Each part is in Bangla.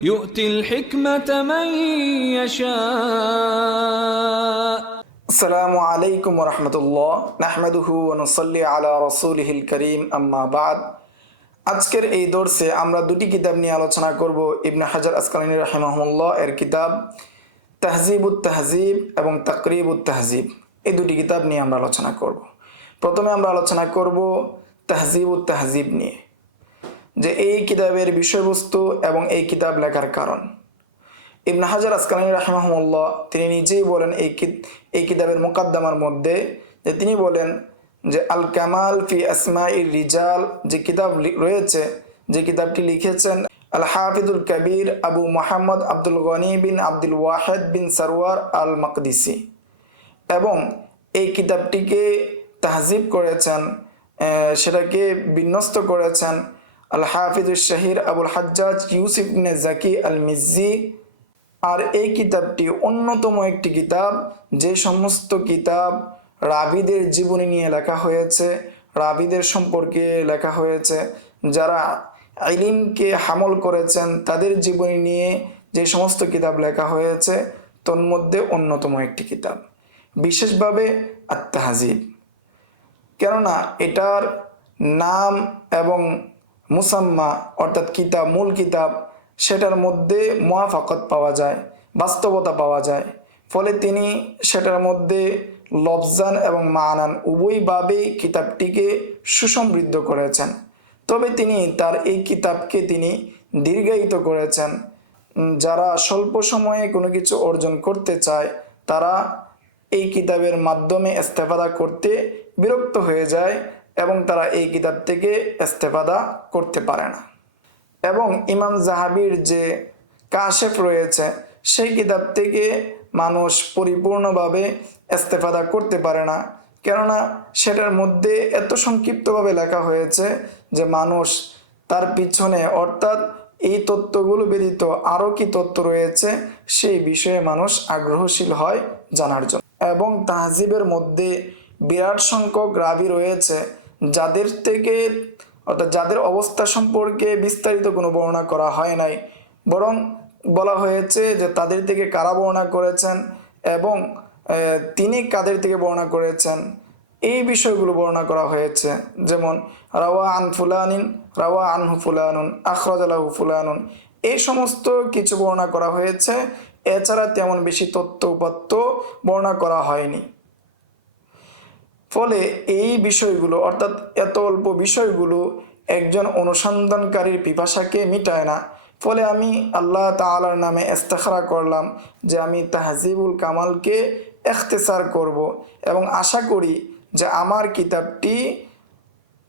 يؤتي الحكمة من يشاء আসসালামু আলাইকুম রহমতুল্লাহ নাহমাদুহু ওয়া নুসাল্লি আলা রাসূলিহিল কারীম আম্মা বাদ। আজকের এই দর্সে আমরা দুটি কিতাব নিয়ে আলোচনা করব। ইবনে হাজার আসকালানী রাহিমাহুল্লাহ এর কিতাব তাহজিবুত তাহজিব এবং তাকরিবুত তাহজিব, এই দুটি কিতাব নিয়ে আমরা আলোচনা করব। প্রথমে আমরা আলোচনা করব তাহজিবুত তাহজিব নিয়ে, যে এই কিতাবের বিষয়বস্তু এবং এই কিতাব লেখার কারণ। ইবনে হাজার আসকালানী রাহিমাহুল্লাহ তিনি নিজেই বলেন এই কিতাবের মুকাদ্দমার মধ্যে, যে তিনি বলেন যে আল কামাল ফি আসমাইর রিজাল যে কিতাব রয়েছে, যে কিতাবটি লিখেছেন আল হাফিজুল কবির আবু মুহাম্মদ আব্দুল গনি বিন আব্দুল ওয়াহেদ বিন সারওয়ার আল মাকদিসি, এবং এই কিতাবটিকে তাহজিব করেছেন, সেটাকে বিন্যস্ত করেছেন আল হাফিজুল শাহির আবুল হাজ্জাজ ইউসুফ ইবনে জাকি আল মিজ্জি। আর এই কিতাবটি অন্যতম একটি কিতাব, যে সমস্ত কিতাব রাবিদের জীবনী নিয়ে লেখা হয়েছে, রাবিদের সম্পর্কে লেখা হয়েছে, যারা ইলমকে হামল করেছেন তাদের জীবনী নিয়ে যে সমস্ত কিতাব লেখা হয়েছে, তন্মধ্যে অন্যতম একটি কিতাব, বিশেষভাবে আত-তাহজিব। কেননা এটার নাম এবং মুসাম্মা অর্থাৎ কিতাব, মূল কিতাব, সেটার মধ্যে মুওয়াফাকত পাওয়া যায়, বাস্তবতা পাওয়া যায়। ফলে তিনি সেটার মধ্যে লফজান এবং মানান উভয়ভাবেই কিতাবটিকে সুসমৃদ্ধ করেছেন। তবে তিনি তার এই কিতাবকে তিনি দীর্ঘায়িত করেছেন। যারা স্বল্প সময়ে কোনো কিছু অর্জন করতে চায় তারা এই কিতাবের মাধ্যমে ইস্তেফাদা করতে বিরক্ত হয়ে যায় এবং তারা এই কিতাব থেকে ইস্তেফাদা করতে পারে না। এবং ইমাম জাহাবির যে কাশেফ রয়েছে, সেই কিতাব থেকে মানুষ পরিপূর্ণভাবে ইস্তেফাদা করতে পারে না, কেননা সেটার মধ্যে এত সংক্ষিপ্তভাবে লেখা হয়েছে যে মানুষ তার পিছনে, অর্থাৎ এই তত্ত্বগুলো ব্যতীত আরও কি তত্ত্ব রয়েছে সেই বিষয়ে মানুষ আগ্রহশীল হয় জানার জন্য। এবং তাহজিবের মধ্যে বিরাট সংখ্যক রাবি রয়েছে যাদের থেকে, অর্থাৎ যাদের অবস্থা সম্পর্কে বিস্তারিত কোনো বর্ণনা করা হয় নাই, বরং বলা হয়েছে যে তাদের থেকে কারা বর্ণনা করেছেন এবং তিনি কাদের থেকে বর্ণনা করেছেন, এই বিষয়গুলো বর্ণনা করা হয়েছে। যেমন রাওয়া আন ফুলানিন, রাওয়া আনহু ফুলানুন, আখরাজ আলাহু ফুলানুন, এই সমস্ত কিছু বর্ণনা করা হয়েছে। এছাড়া তেমন বেশি তথ্য উপাত্ত বর্ণনা করা হয়নি। ফলে এই বিষয়গুলো, অর্থাৎ এত অল্প বিষয়গুলো একজন অনুসন্ধানকারীর পিপাসাকে মিটায় না। ফলে আমি আল্লাহ তাআলার নামে ইস্তেখারা করলাম যে আমি তাহজিবুল কামালকে ইখতিসার করব, এবং আশা করি যে আমার কিতাবটি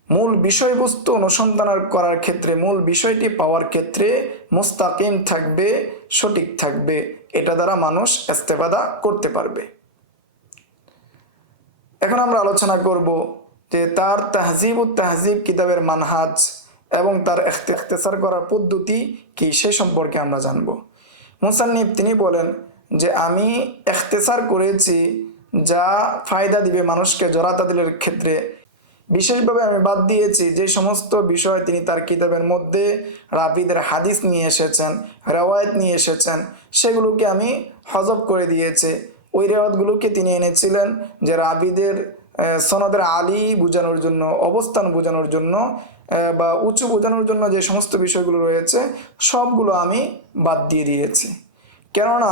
মূল বিষয়বস্তু অনুসন্ধান করার ক্ষেত্রে, মূল বিষয়টি পাওয়ার ক্ষেত্রে মুস্তাকিম থাকবে, সঠিক থাকবে। এটা দ্বারা মানুষ ইস্তেফাদা করতে পারবে। এখন আমরা আলোচনা করব যে তার তাহজিবুত তাহজিব কিতাবের মানহাজ এবং তার ইখতিসার করার পদ্ধতি কি, সে সম্পর্কে আমরা জানব। মুসান্নিফ তিনি বলেন যে আমি ইখতিসার করেছি যা ফায়দা দিবে মানুষকে জরাতাদিলের ক্ষেত্রে। বিশেষভাবে আমি বাদ দিয়েছি যে সমস্ত বিষয় তিনি তার কিতাবের মধ্যে রাবিদের হাদিস নিয়ে এসেছেন, রেওয়ায়েত নিয়ে এসেছেন, সেগুলোকে আমি হজব করে দিয়েছি। ওই রেওয়ায়েতগুলোকে তিনি এনেছিলেন যে রাবিদের সনদের আলী বোঝানোর জন্য, অবস্থান বোঝানোর জন্য বা উঁচু বোঝানোর জন্য যে সমস্ত বিষয়গুলো রয়েছে সবগুলো আমি বাদ দিয়ে দিয়েছি। কেননা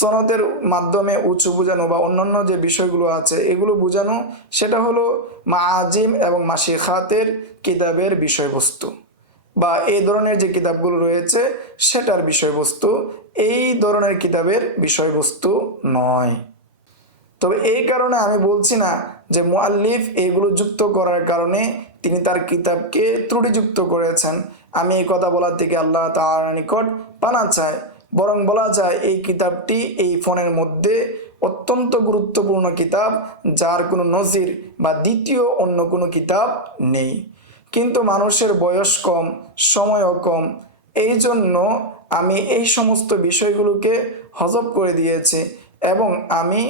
সনদের মাধ্যমে উঁচু বোঝানো বা অন্যান্য যে বিষয়গুলো আছে এগুলো বোঝানো, সেটা হলো মাআজিম এবং মাশিখাতের কিতাবের বিষয়বস্তু, বা এই ধরনের যে কিতাবগুলো রয়েছে সেটার বিষয়বস্তু, এই ধরনের কিতাবের বিষয়বস্তু নয়। তবে এই কারণে আমি বলছি না যে মুআল্লিফ এগুলো যুক্ত করার কারণে তিনি তার কিতাবকে ত্রুটিযুক্ত করেছেন। আমি এই কথা বলার থেকে আল্লাহ তাআলার নিকট পানা চাই। বরং বলা যায় এই কিতাবটি এই ফোনের মধ্যে অত্যন্ত গুরুত্বপূর্ণ কিতাব, যার কোনো নজির বা দ্বিতীয় অন্য কোনো কিতাব নেই। কিন্তু মানুষের বয়স কম, সময়ও কম, এই জন্য আমি এই সমস্ত বিষয়গুলোকে হজব করে দিয়েছি, এবং আমি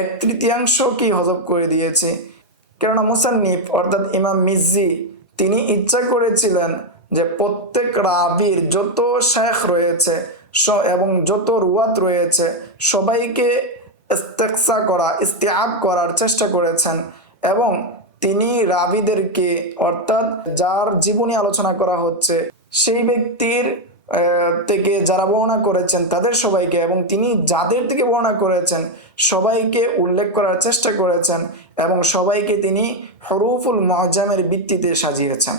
1/3 হজব করে দিয়েছি। কেননা মুসান্নিফ অর্থাৎ ইমাম মিজ্জি তিনি ইচ্ছা করেছিলেন যে প্রত্যেক রাবির যত শেখ রয়েছে এবং যত রুয়াত রয়েছে সবাইকে ইস্তেকসা করা, ইস্তিআব করার চেষ্টা করেছেন এবং তিনি রাবিদেরকে অর্থাৎ যার জীবনী আলোচনা করা হচ্ছে সেই ব্যক্তির থেকে যারা বর্ণনা করেছেন তাদের সবাইকে এবং তিনি যাদের থেকে বর্ণনা করেছেন সবাইকে উল্লেখ করার চেষ্টা করেছেন এবং সবাইকে তিনি হরুফুল মুআজ্জামের ভিত্তিতে সাজিয়েছেন।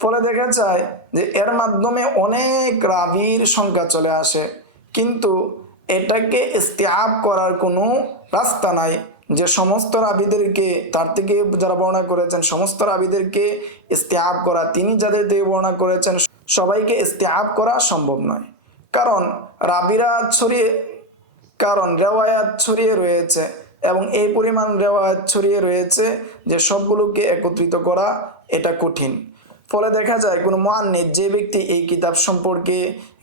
ফলে দেখা যায় যে এর মাধ্যমে অনেক রাবির সংখ্যা চলে আসে, কিন্তু এটাকে ইস্তিআব করার কোনো রাস্তা নাই যে সমস্ত রাবিদেরকে তার থেকে যারা বর্ণনা করেছেন সমস্ত রাবিদেরকে ইস্তিআব করা, তিনি যাদের থেকে বর্ণনা করেছেন সবাইকে ইস্তিআব করা সম্ভব নয়। কারণ রাবিরা রেওয়ায়াত ছড়িয়ে রয়েছে এবং এই পরিমাণ রেওয়ায়াত ছড়িয়ে রয়েছে যে সবগুলোকে একত্রিত করা এটা কঠিন। ফলে দেখা যায় কোনো মুআন্নিদ, যে ব্যক্তি এই কিতাব সম্পর্কে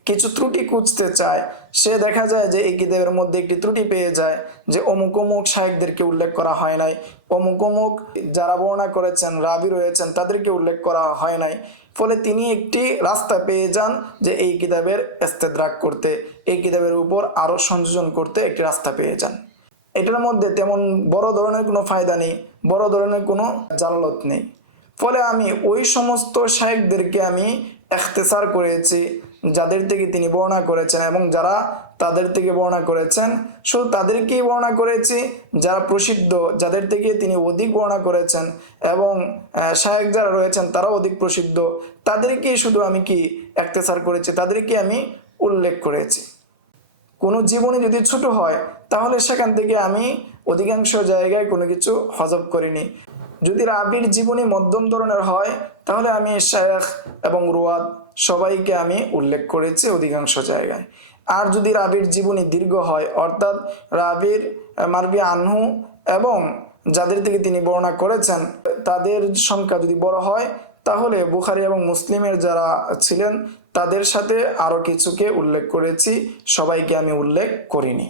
কিছু ত্রুটি খুঁজতে চায়, সে দেখা যায় যে এই কিতাবের মধ্যে একটি ত্রুটি পেয়ে যায় যে অমুক অমুক শায়েখদেরকে উল্লেখ করা হয় নাই, অমুক অমুক যারা বর্ণনা করেছেন রাবি রয়েছেন তাদেরকে উল্লেখ করা হয় নাই। ফলে তিনি একটি রাস্তা পেয়ে যান যে এই কিতাবের ইস্তেদরাক করতে, এই কিতাবের উপর আরও সংযোজন করতে একটি রাস্তা পেয়ে যান। এটার মধ্যে তেমন বড় ধরনের কোনো ফায়দা নেই, বড় ধরনের কোনো জালালত নেই। ফলে আমি ওই সমস্ত শায়েখদেরকে আমি ইখতিসার করেছি যাদের থেকে তিনি বর্ণনা করেছেন এবং যারা তাদের থেকে বর্ণনা করেছেন শুধু তাদেরকেই বর্ণনা করেছি যারা প্রসিদ্ধ, যাদের থেকে তিনি অধিক বর্ণনা করেছেন এবং শায়েখ যারা রয়েছেন তারাও অধিক প্রসিদ্ধ, তাদেরকেই শুধু আমি ইখতিসার করেছি, তাদেরকে আমি উল্লেখ করেছি। কোনো জীবনী যদি ছোট হয় তাহলে সেখান থেকে আমি অধিকাংশ জায়গায় কোনো কিছু হজব করিনি। যদি রাবির জীবনী মধ্যম ধরনের হয় তাহলে আমি শায়েখ এবং রুয়াত সবাইকে আমি উল্লেখ করেছি অধিকাংশ জায়গায়। আর যদি রাবির জীবনী দীর্ঘ হয় অর্থাৎ রাবির মারবি আনহু এবং যাদের থেকে তিনি বর্ণনা করেছেন তাদের সংখ্যা যদি বড় হয় তাহলে বুখারী এবং মুসলিমের যারা ছিলেন তাদের সাথে আরও কিছুকে উল্লেখ করেছি, সবাইকে আমি উল্লেখ করিনি।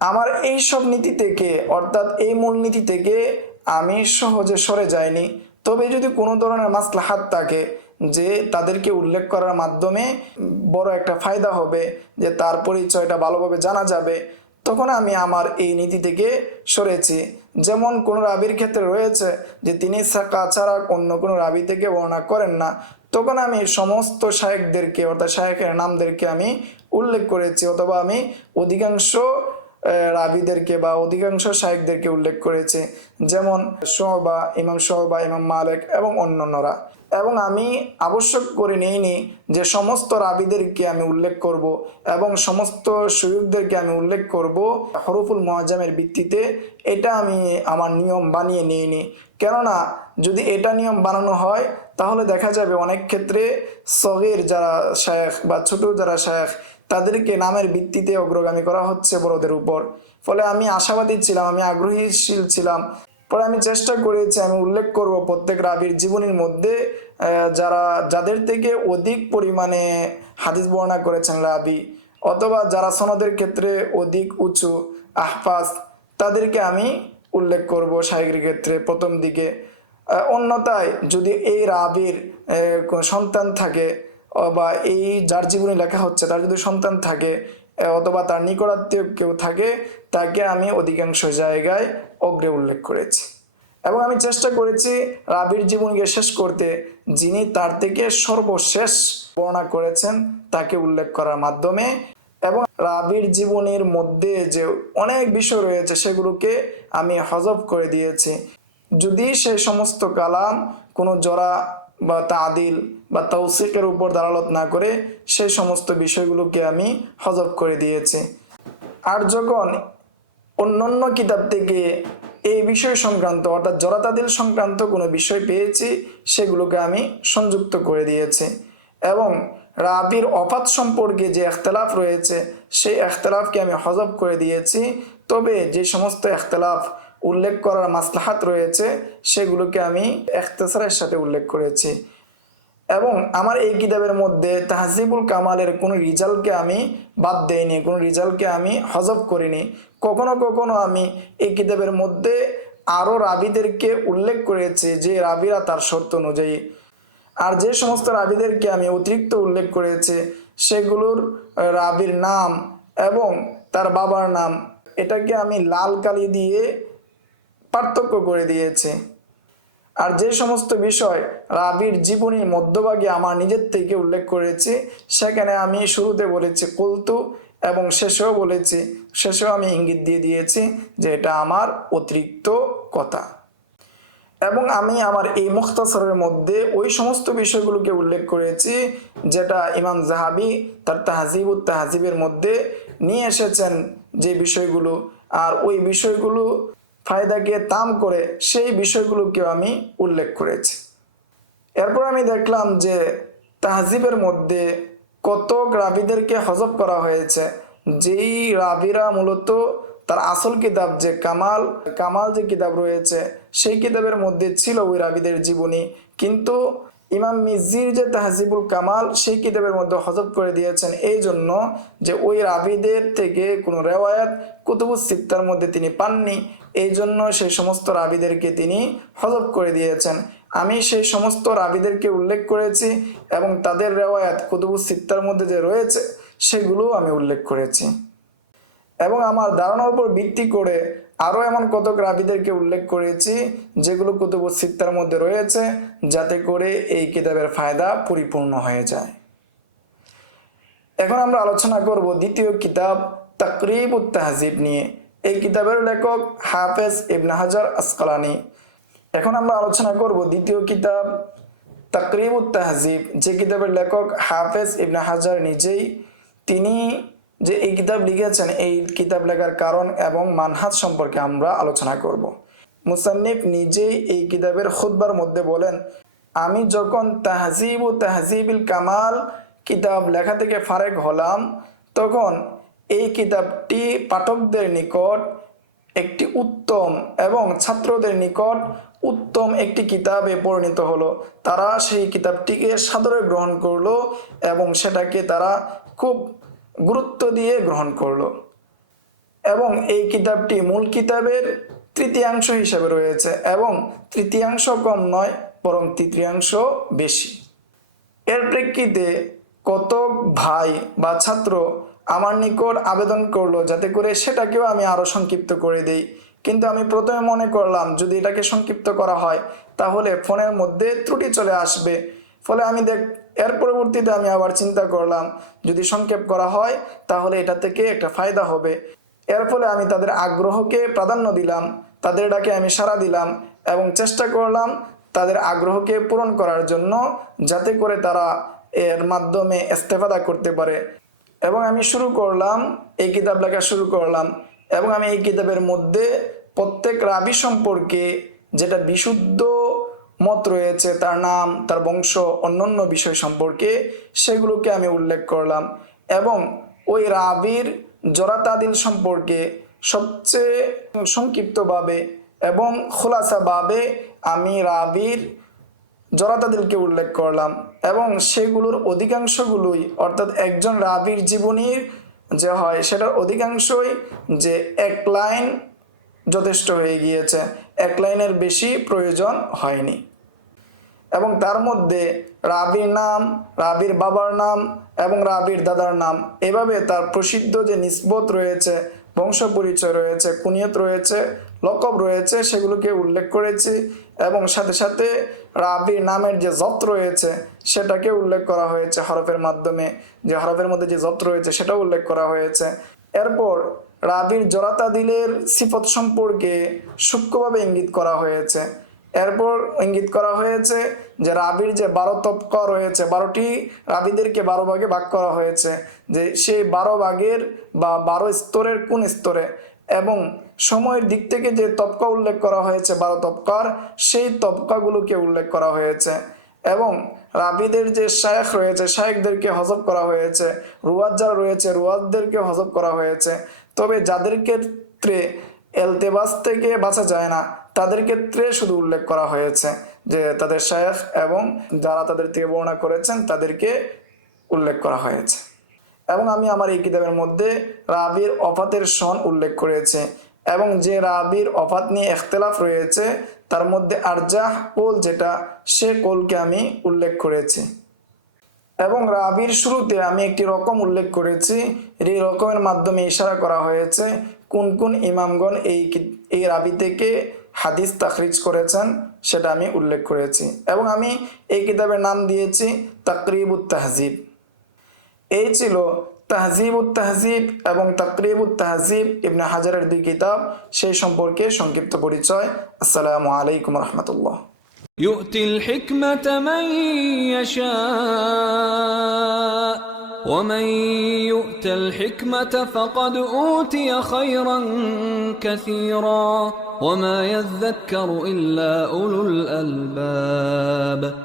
আমার এই সব নীতি থেকে অর্থাৎ এই মূলনীতি থেকে আমি সহজে সরে যাইনি। তবে যদি কোনো ধরনের মাসলাহাত থাকে যে তাদেরকে উল্লেখ করার মাধ্যমে বড় একটা ফায়দা হবে, যে তার পরিচয়টা ভালোভাবে জানা যাবে, তখন আমি আমার এই নীতি থেকে সরেছি। যেমন কোনো রাবির ক্ষেত্রে রয়েছে যে তিনি সাকা ছাড়া অন্য কোনো রাবি থেকে বর্ণনা করেন না, তখন আমি সমস্ত শায়েখদেরকে অর্থাৎ শায়েখের নামদেরকে আমি উল্লেখ করেছি, অথবা আমি অধিকাংশ রাবিদেরকে বা অধিকাংশ শায়েখদেরকে উল্লেখ করেছে, যেমন শুবা, ইমাম মালিক এবং অন্যান্যরা। এবং আমি আবশ্যক করে নিইনি যে সমস্ত রাবিদেরকে আমি উল্লেখ করব এবং সমস্ত শুয়ুখদেরকে আমি উল্লেখ করব হরফুল মুআজ্জামের ভিত্তিতে, এটা আমি আমার নিয়ম বানিয়ে নিইনি। কেননা যদি এটা নিয়ম বানানো হয় তাহলে দেখা যাবে অনেক ক্ষেত্রে সগীর যারা শায়েখ বা ছোট যারা শায়েখ তাদেরকে নামের ভিত্তিতে অগ্রগামী করা হচ্ছে বড়দের উপর। ফলে আমি আশাবাদী ছিলাম, আমি আগ্রহীশীল ছিলাম। পরে আমি চেষ্টা করেছি আমি উল্লেখ করব প্রত্যেক রাবির জীবনীর মধ্যে যাদের থেকে অধিক পরিমাণে হাদিস বর্ণনা করেছেন রাবি, অথবা যারা সনদের ক্ষেত্রে অধিক উঁচু আহফাজ, তাদেরকে আমি উল্লেখ করব শায়েখের ক্ষেত্রে প্রথম দিকে। অন্যথায় যদি এই রাবির কোনো সন্তান থাকে বা এই যার জীবনী লেখা হচ্ছে তার যদি সন্তান থাকে অথবা তার নিকটাত্মীয় কেউ থাকে, তাকে আমি অধিকাংশ জায়গায় অগ্রে উল্লেখ করেছি। এবং আমি চেষ্টা করেছি রাবির জীবনীকে শেষ করতে, যিনি তার থেকে সর্বশেষ বর্ণনা করেছেন তাকে উল্লেখ করার মাধ্যমে। এবং রাবির জীবনীর মধ্যে যে অনেক বিষয় রয়েছে সেগুলোকে আমি হজব করে দিয়েছি। যদি সেই সমস্ত কালাম কোনো জরা বা তাদিল বা তাওসিকের উপর দালালত না করে সেই সমস্ত বিষয়গুলোকে আমি হজব করে দিয়েছি। আর যখন অন্যান্য কিতাব থেকে এই বিষয় সংক্রান্ত অর্থাৎ জরা তাদিল সংক্রান্ত কোনো বিষয় পেয়েছি সেগুলোকে আমি সংযুক্ত করে দিয়েছি। এবং রাবির অফাত সম্পর্কে যে ইখতিলাফ রয়েছে সেই ইখতিলাফকে আমি হজব করে দিয়েছি। তবে যে সমস্ত ইখতিলাফ উল্লেখ করার মাসলাহাত রয়েছে সেগুলোকে আমি ইখতিসারের সাথে উল্লেখ করেছি। এবং আমার এই কিতাবের মধ্যে তাহজিবুল কামালের কোনো রিজালকে আমি বাদ দেইনি, কোনো রিজালকে আমি হজব করিনি। কখনো কখনো আমি এই কিতাবের মধ্যে আরও রাবিদেরকে উল্লেখ করেছি যে রাবিরা তার শর্ত অনুযায়ী আর যে সমস্ত রাবিদেরকে আমি অতিরিক্ত উল্লেখ করেছি সেগুলোর রাবির নাম এবং তার বাবার নাম এটাকে আমি লাল কালি দিয়ে পার্থক্য করে দিয়েছি। আর যে সমস্ত বিষয় রাবির জীবনী মধ্যভাগে আমার নিজের থেকে উল্লেখ করেছি সেখানে আমি শুরুতে বলেছি কুলতু এবং শেষেও আমি ইঙ্গিত দিয়ে দিয়েছি যে এটা আমার অতিরিক্ত কথা। এবং আমি আমার এই মুখতাসরের মধ্যে ওই সমস্ত বিষয়গুলোকে উল্লেখ করেছি যেটা ইমাম জাহাবি তার তাহজিবুত তাহজিবের মধ্যে নিয়ে এসেছেন যে বিষয়গুলো, আর ওই বিষয়গুলো ফায়দাকে তাম করে সেই বিষয়গুলোকেও আমি উল্লেখ করেছি। এরপর আমি দেখলাম যে তাহজিবের মধ্যে কত রাবিদেরকে হজব করা হয়েছে, যেই রাবিরা মূলত তার আসল কিতাব যে কামাল যে কিতাব রয়েছে সেই কিতাবের মধ্যে ছিল ওই রাবিদের জীবনী, কিন্তু ইমাম মিজির যে তাহজিবুল কামাল সেই কিতাবের মধ্যে হজব করে দিয়েছেন এই জন্য যে ওই রাবিদের থেকে কোনো রেওয়ায়াত কুতুবুস সিত্তার মধ্যে তিনি পাননি, এই জন্য সেই সমস্ত রাবিদেরকে তিনি হজব করে দিয়েছেন। আমি সেই সমস্ত রাবিদেরকে উল্লেখ করেছি এবং তাদের রেওয়ায়াত কুতুবুস সিত্তার মধ্যে যে রয়েছে সেগুলো আমি উল্লেখ করেছি। এবং আমার ধারণার উপর ভিত্তি করে আরও এমন কতক রাবিদেরকে উল্লেখ করেছি যেগুলো কুতুবুস সিত্তার মধ্যে রয়েছে, যাতে করে এই কিতাবের ফায়দা পরিপূর্ণ হয়ে যায়। এখন আমরা আলোচনা করব দ্বিতীয় কিতাব তাকরিবুত তাহজিব নিয়ে। এই কিতাবের লেখক হাফেজ ইবনে হাজার আসকালানি। এখন আমরা আলোচনা করব দ্বিতীয় কিতাব তাকরিবুত তাহজিব, যে কিতাবের লেখক হাফেজ ইবনে হাজার নিজেই। তিনি যে এই কিতাব লিখেছেন এই কিতাব লেখার কারণ এবং মানহাজ সম্পর্কে আমরা আলোচনা করব। মুসান্নিফ নিজেই এই কিতাবের খুতবার মধ্যে বলেন, আমি যখন তাহজিব ও তাহজিবিল কামাল কিতাব লেখা থেকে ফারেক হলাম তখন এই কিতাবটি পাঠকদের নিকট একটি উত্তম এবং ছাত্রদের নিকট উত্তম একটি কিতাবে পরিণত হলো। তারা সেই কিতাবটিকে সাদরে গ্রহণ করলো এবং সেটাকে তারা খুব গুরুত্ব দিয়ে গ্রহণ করলো এবং এই কিতাবটি মূল কিতাবের তৃতীয়াংশ হিসেবে রয়েছে এবং তৃতীয়াংশ কম নয় বরং তৃতীয়াংশ বেশি। এর প্রেক্ষিতে কতক ভাই বা ছাত্র আমার নিকট আবেদন করলো যাতে করে সেটাকেও আমি আরও সংক্ষিপ্ত করে দিই, কিন্তু আমি প্রথমে মনে করলাম যদি এটাকে সংক্ষিপ্ত করা হয় তাহলে ফোনের মধ্যে ত্রুটি চলে আসবে, ফলে এর পরবর্তীতে আমি আবার চিন্তা করলাম যদি সংক্ষেপ করা হয় তাহলে এটা থেকে একটা ফায়দা হবে। এর ফলে আমি তাদের আগ্রহকে প্রাধান্য দিলাম, তাদের ডাকে আমি সাড়া দিলাম এবং চেষ্টা করলাম তাদের আগ্রহকে পূরণ করার জন্য যাতে করে তারা এর মাধ্যমে ইস্তেফাদা করতে পারে। এবং আমি এই কিতাব লেখা শুরু করলাম এবং আমি এই কিতাবের মধ্যে প্রত্যেক রাবি সম্পর্কে যেটা বিশুদ্ধ মত রয়েছে, তার নাম, তার বংশ, অন্যান্য বিষয় সম্পর্কে সেগুলোকে আমি উল্লেখ করলাম এবং ওই রাবির জরাতাদিল সম্পর্কে সবচেয়ে সংক্ষিপ্তভাবে এবং খোলাসাভাবে আমি রাবির জরাতাদিলকে উল্লেখ করলাম এবং সেগুলোর অধিকাংশগুলোই অর্থাৎ একজন রাবির জীবনীর যে হয় সেটার অধিকাংশই যে এক লাইন যথেষ্ট হয়ে গিয়েছে, এক লাইনের বেশি প্রয়োজন হয়নি। এবং তার মধ্যে রাবির নাম, রাবির বাবার নাম এবং রাবির দাদার নাম, এভাবে তার প্রসিদ্ধ যে নিসবত রয়েছে, বংশ পরিচয় রয়েছে, কুনিয়ত রয়েছে, লকব রয়েছে, সেগুলোকে উল্লেখ করেছি এবং সাথে সাথে রাবির নামের যে জব্ত রয়েছে সেটাকে উল্লেখ করা হয়েছে হরফের মাধ্যমে, যে হরফের মধ্যে যে জব্ত রয়েছে সেটাও উল্লেখ করা হয়েছে। এরপর রাবির জরাতাদিলের সিফত সম্পর্কে সূক্ষ্মভাবে ইঙ্গিত করা হয়েছে। এরপর ইঙ্গিত করা হয়েছে যে রাবির যে 12 তবকা রয়েছে, 12টি রাবিদেরকে 12 ভাগে ভাগ করা হয়েছে, যে সেই 12 ভাগের বা 12 স্তরের কোন স্তরে, এবং সময়ের দিক থেকে যে তবকা উল্লেখ করা হয়েছে 12 তবকার, সেই তবকাগুলোকে উল্লেখ করা হয়েছে। এবং রাবিদের যে শায়েখ রয়েছে শায়েখদেরকে হজব করা হয়েছে, রুয়াত যারা রয়েছে রুয়াতদেরকে হজব করা হয়েছে। তবে যাদের ক্ষেত্রে এলতেবাস থেকে বাঁচা যায় না তাদের ক্ষেত্রে শুধু উল্লেখ করা হয়েছে যে তাদের শায়েখ এবং যারা তাদের থেকে বর্ণনা করেছেন তাদেরকে উল্লেখ করা হয়েছে। এবং আমি আমার এই কিতাবের মধ্যে রাবির অফাতের সন উল্লেখ করেছি এবং যে রাবির অফাত নিয়ে ইখতিলাফ রয়েছে তার মধ্যে আরজাহ কোল যেটা সে কোলকে আমি উল্লেখ করেছি। এবং রাবির শুরুতে আমি একটি রকম উল্লেখ করেছি, এই রকমের মাধ্যমে ইশারা করা হয়েছে কোন কোন ইমামগণ এই রাবি থেকে হাদিস তাখরিজ করেছেন সেটা আমি উল্লেখ করেছি। এবং আমি এই কিতাবের নাম দিয়েছি তাকরিবুত তাহজিব। এই ছিল তাহজিবুত তাহজিব এবং তাকরিবুত তাহজিব ইবনে হাজারের দুই কিতাব, সেই সম্পর্কে সংক্ষিপ্ত পরিচয়। আসসালামু আলাইকুম রহমতুল্লাহ। يؤتي الحكمة من يشاء ومن يؤت الحكمة فقد أوتي خيرا كثيرا وما يذكر إلا أولو الألباب